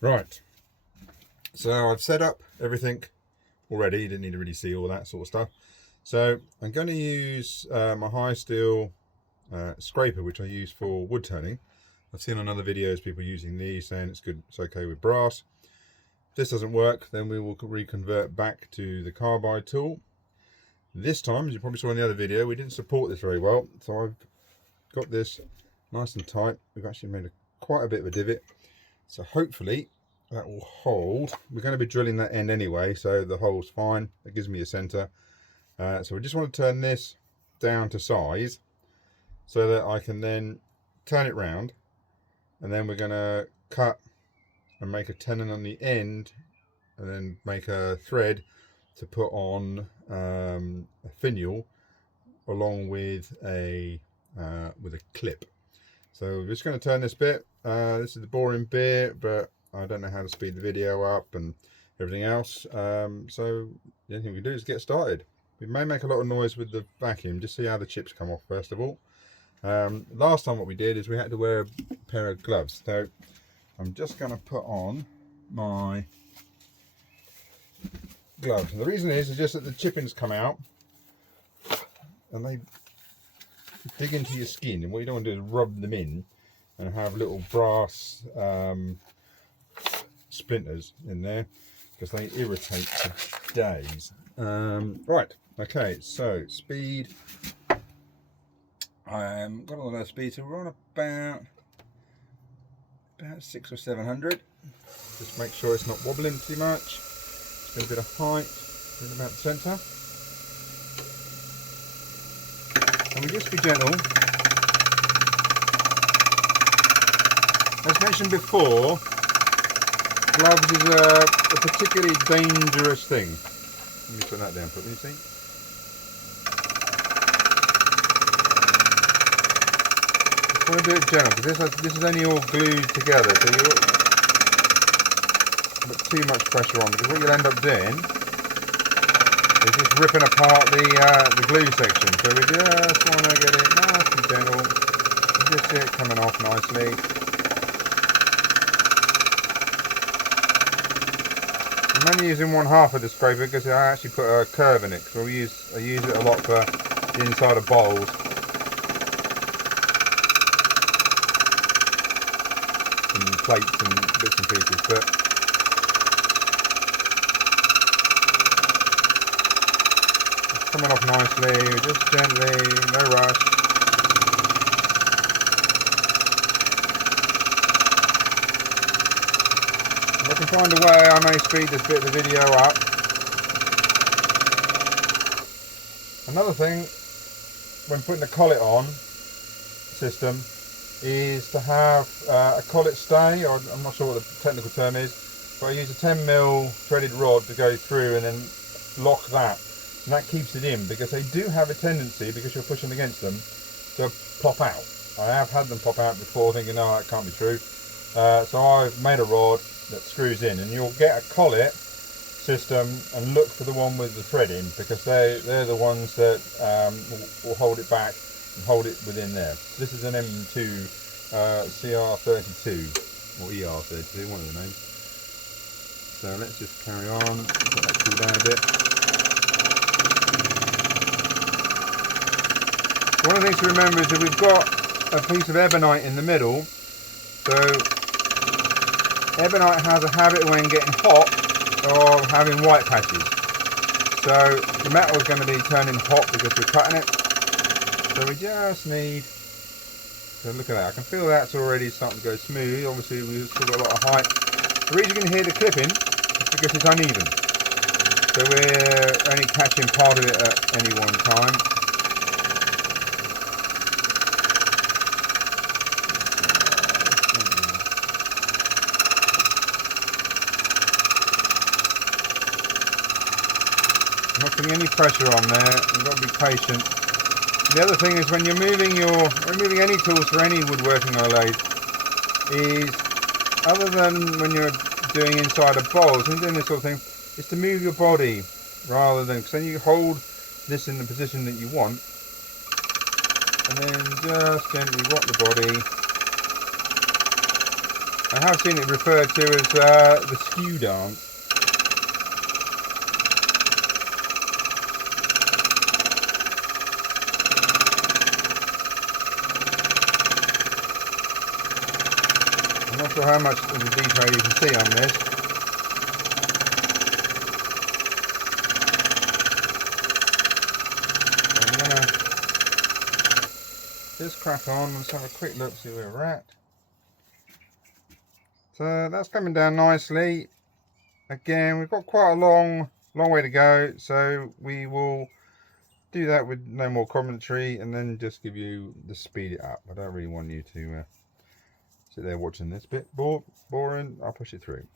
Right, so I've set up everything already. You didn't need to really see all that sort of stuff. So I'm going to use my high steel scraper, which I use for wood turning. I've seen on other videos people using these saying it's good, it's okay with brass. If this doesn't work, then we will reconvert back to the carbide tool. This time, as you probably saw in the other video, we didn't support this very well, so I've got this nice and tight. We've actually made quite a bit of a divot, so hopefully that will hold. We're going to be drilling that end anyway, so the hole's fine. That gives me a center. So we just want to turn this down to size so that I can then turn it round, and then we're going to cut and make a tenon on the end, and then make a thread to put on a finial along with a clip. So we're just going to turn this bit. This is the boring bit, but I don't know how to speed the video up and everything else. So the only thing we can do is get started. We may make a lot of noise with the vacuum, just see how the chips come off first of all. Last time what we did is we had to wear a pair of gloves. So I'm just going to put on my gloves. And the reason is just that the chippings come out and they dig into your skin, and what you don't want to do is rub them in and have little brass splinters in there, because they irritate for days. Right, okay, so speed. I got all that speed, so we're on about 600 or 700. Just make sure it's not wobbling too much. A little bit of height, bring about the centre. And we just be gentle. As mentioned before, gloves is a particularly dangerous thing. Let me put that down properly, see? Just want to do it gentle, because this is only all glued together, so you put too much pressure on, because what you'll end up doing is just ripping apart the glue section. So we just want to get it nice and gentle, and just see it coming off nicely. I'm only using 1/2 of the scraper because I actually put a curve in it, because I use it a lot for the inside of bowls. And plates and bits and pieces, but it's coming off nicely, just gently, no rush. If I can find a way, I may speed this bit of the video up. Another thing when putting the collet on system is to have a collet stay, or I'm not sure what the technical term is, but I use a 10mm threaded rod to go through and then lock that, and that keeps it in, because they do have a tendency, because you're pushing against them, to pop out. I have had them pop out before, thinking, no, that can't be true. So I've made a rod that screws in, and you'll get a collet system and look for the one with the thread in, because they're the ones that will hold it back and hold it within there. This is an M2 CR32 or ER32, one of the names. So let's just carry on, let that cool down a bit. One of the things to remember is that we've got a piece of ebonite in the middle, so ebonite has a habit when getting hot of having white patches. So the metal is going to be turning hot because we're cutting it. So we just need to look at that. I can feel that's already starting to go smooth. Obviously we've still got a lot of height. The reason you can hear the clipping is because it's uneven. So we're only catching part of it at any one time. Not putting any pressure on there, you've got to be patient. The other thing is when you're moving any tools for any woodworking or lathe, is other than when you're doing inside of bowls and doing this sort of thing, is to move your body rather than, because then you hold this in the position that you want, and then just gently rock the body I have seen it referred to as the skew dance. I'm not sure how much of the detail you can see on this. So I'm going to just crack on. Let's have a quick look, see where we're at. So that's coming down nicely. Again, we've got quite a long way to go, so we will do that with no more commentary and then just give you the speed it up. I don't really want you to sit there watching this bit boring. I'll push it through.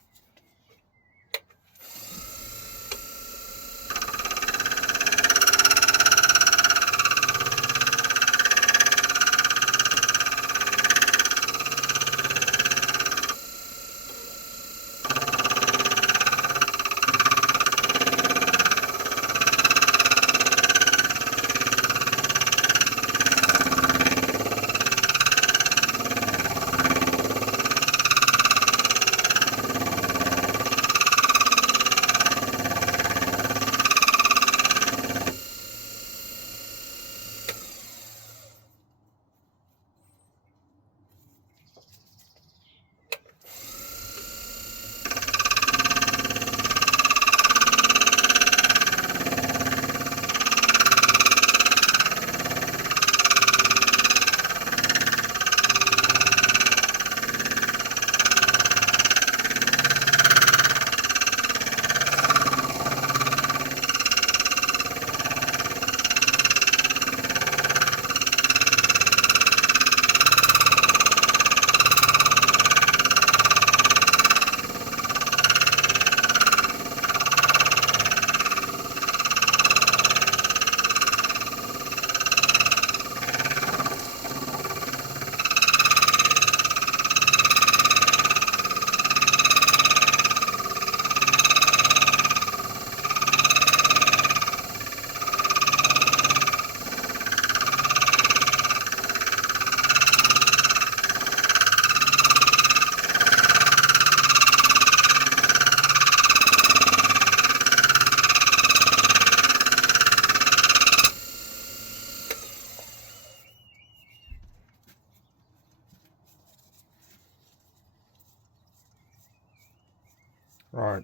Right,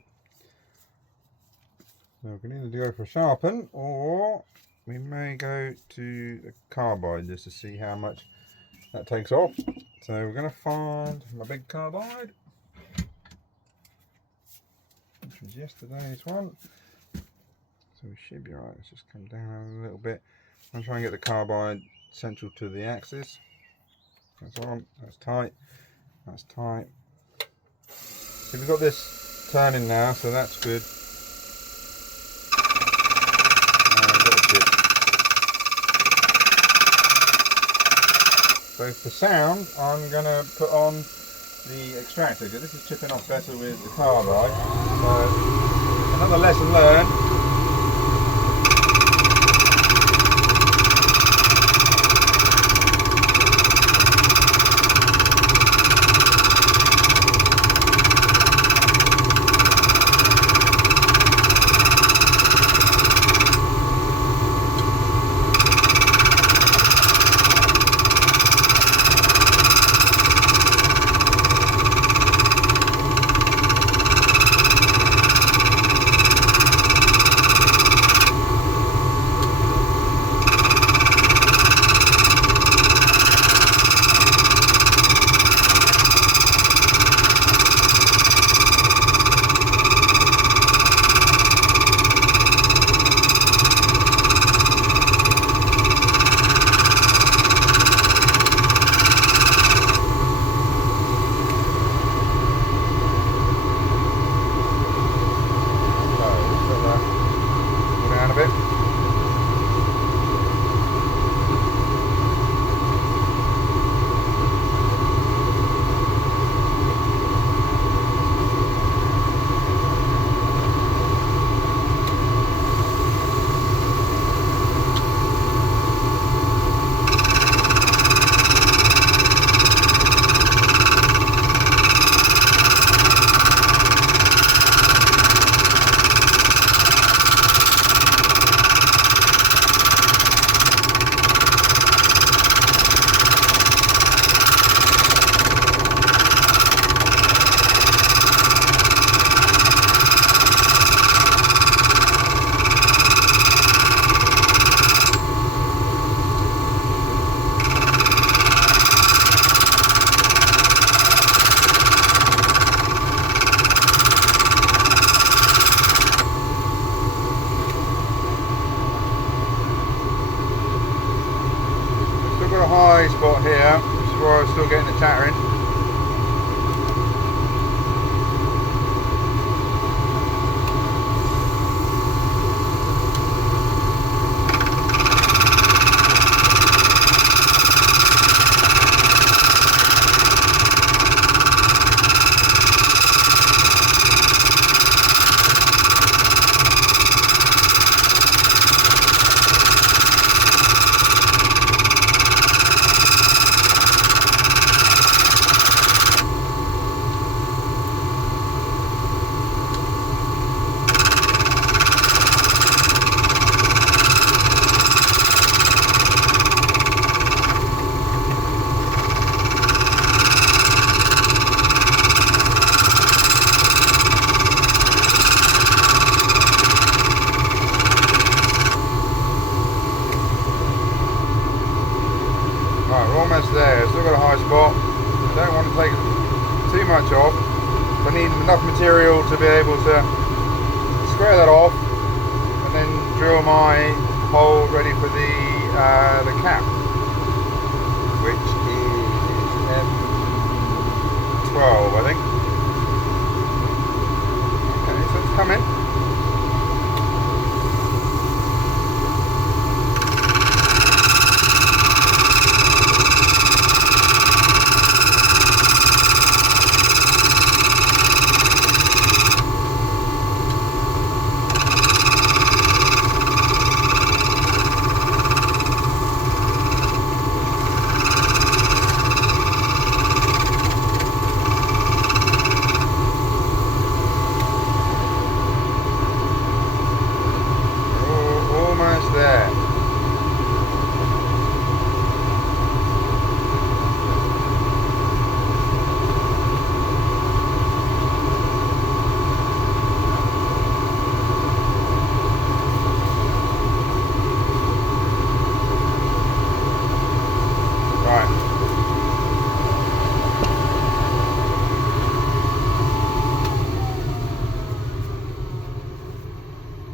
so we can either go for sharpen, or we may go to the carbide just to see how much that takes off. So we're going to find my big carbide, which was yesterday's one. So we should be right. Let's just come down a little bit. I'm trying to get the carbide central to the axis. That's on, that's tight, that's tight. So we've got this turning now, so that's good. So for sound, I'm going to put on the extractor, because this is chipping off better with the carbide. So another lesson learned. chattering. Right, we're almost there. Still got a high spot. I don't want to take too much off. I need enough material to be able to square that off and then drill my hole ready for the cap, which is M12, I think. Okay, so it's coming. There. Right.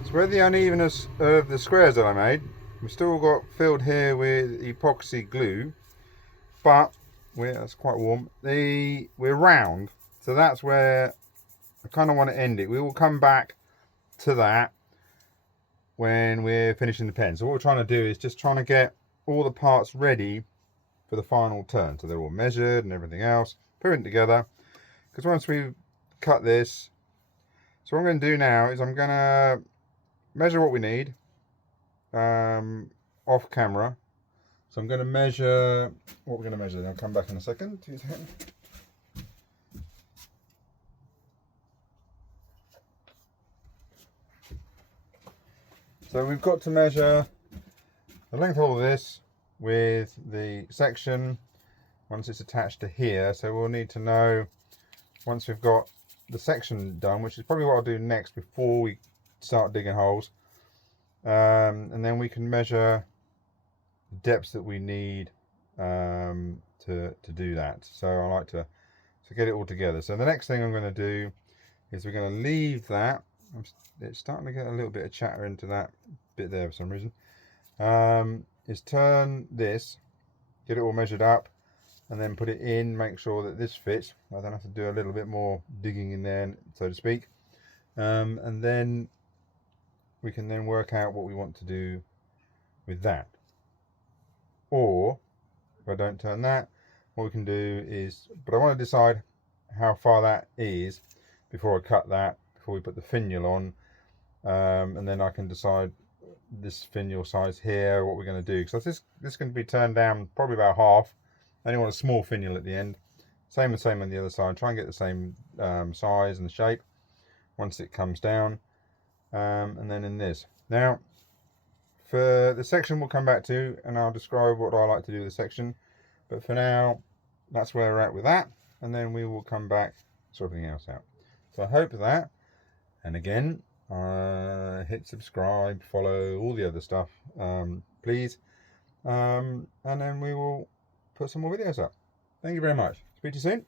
So where the unevenness of the squares that I made, we've still got filled here with epoxy glue, but it's quite warm. We're round, so that's where I kind of want to end it. We will come back to that when we're finishing the pen. So what we're trying to do is just trying to get all the parts ready for the final turn. So they're all measured and everything else, put it together. Because once we've cut this, so what I'm going to do now is I'm going to measure what we need off camera. So I'm going to measure what we're going to measure. I'll come back in a second. 2 seconds. So we've got to measure the length of all of this with the section once it's attached to here. So we'll need to know once we've got the section done, which is probably what I'll do next before we start digging holes, and then we can measure the depths that we need to do that. So I like to get it all together. So the next thing I'm going to do is we're going to leave that. It's starting to get a little bit of chatter into that bit there for some reason. Is turn this, get it all measured up, and then put it in, make sure that this fits. I don't have to do a little bit more digging in there, so to speak. And then we can then work out what we want to do with that. Or if I don't turn that, what we can do is, but I want to decide how far that is before I cut that, before we put the finial on, and then I can decide this finial size here, what we're going to do. So this is going to be turned down probably about half. I only want a small finial at the end. Same on the other side. Try and get the same size and shape once it comes down. And then in this. Now, for the section we'll come back to, and I'll describe what I like to do with the section. But for now, that's where we're at with that. And then we will come back, sort everything else out. So I hope that, and again, hit subscribe, follow, all the other stuff, please. And then we will put some more videos up. Thank you very much. Speak to you soon.